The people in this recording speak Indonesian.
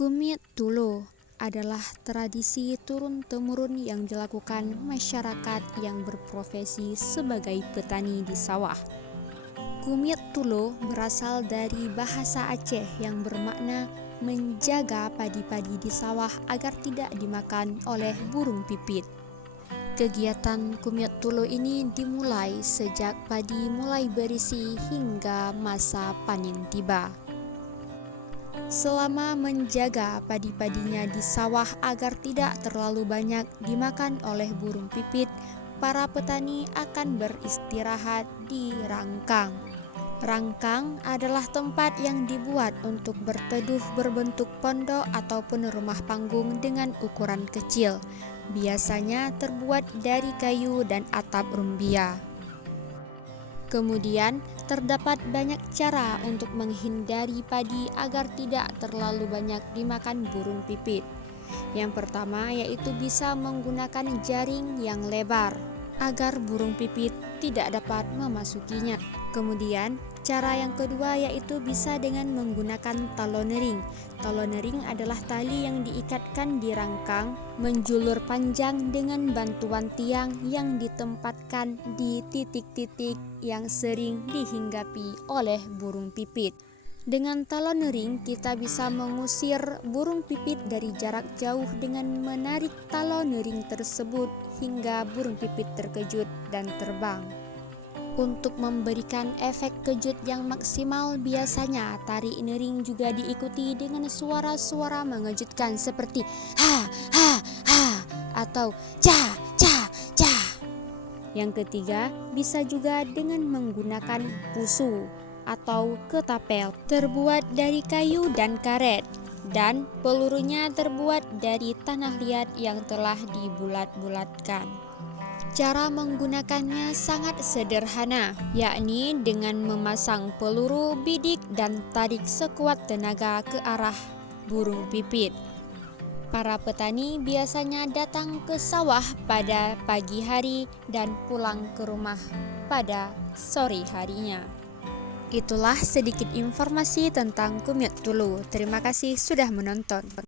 Kumit Tulo adalah tradisi turun-temurun yang dilakukan masyarakat yang berprofesi sebagai petani di sawah. Kumit Tulo berasal dari bahasa Aceh yang bermakna menjaga padi-padi di sawah agar tidak dimakan oleh burung pipit. Kegiatan Kumit Tulo ini dimulai sejak padi mulai berisi hingga masa panen tiba. Selama menjaga padi-padinya di sawah agar tidak terlalu banyak dimakan oleh burung pipit, para petani akan beristirahat di rangkang. Rangkang adalah tempat yang dibuat untuk berteduh berbentuk pondok ataupun rumah panggung dengan ukuran kecil. Biasanya terbuat dari kayu dan atap rumbia. Kemudian, terdapat banyak cara untuk menghindari padi agar tidak terlalu banyak dimakan burung pipit. Yang pertama yaitu bisa menggunakan jaring yang lebar agar burung pipit tidak dapat memasukinya. Kemudian, cara yang kedua yaitu bisa dengan menggunakan talonering. Talonering adalah tali yang diikatkan di rangkang, menjulur panjang dengan bantuan tiang yang ditempatkan di titik-titik yang sering dihinggapi oleh burung pipit. Dengan talonering, kita bisa mengusir burung pipit dari jarak jauh dengan menarik talonering tersebut hingga burung pipit terkejut dan terbang. Untuk memberikan efek kejut yang maksimal, biasanya tari nering juga diikuti dengan suara-suara mengejutkan seperti ha ha ha atau ca ca ca. Yang ketiga, bisa juga dengan menggunakan pusu atau ketapel terbuat dari kayu dan karet, dan pelurunya terbuat dari tanah liat yang telah dibulat-bulatkan. Cara menggunakannya sangat sederhana, yakni dengan memasang peluru bidik dan tarik sekuat tenaga ke arah burung pipit. Para petani biasanya datang ke sawah pada pagi hari dan pulang ke rumah pada sore harinya. Itulah sedikit informasi tentang Kumit Tulo. Terima kasih sudah menonton.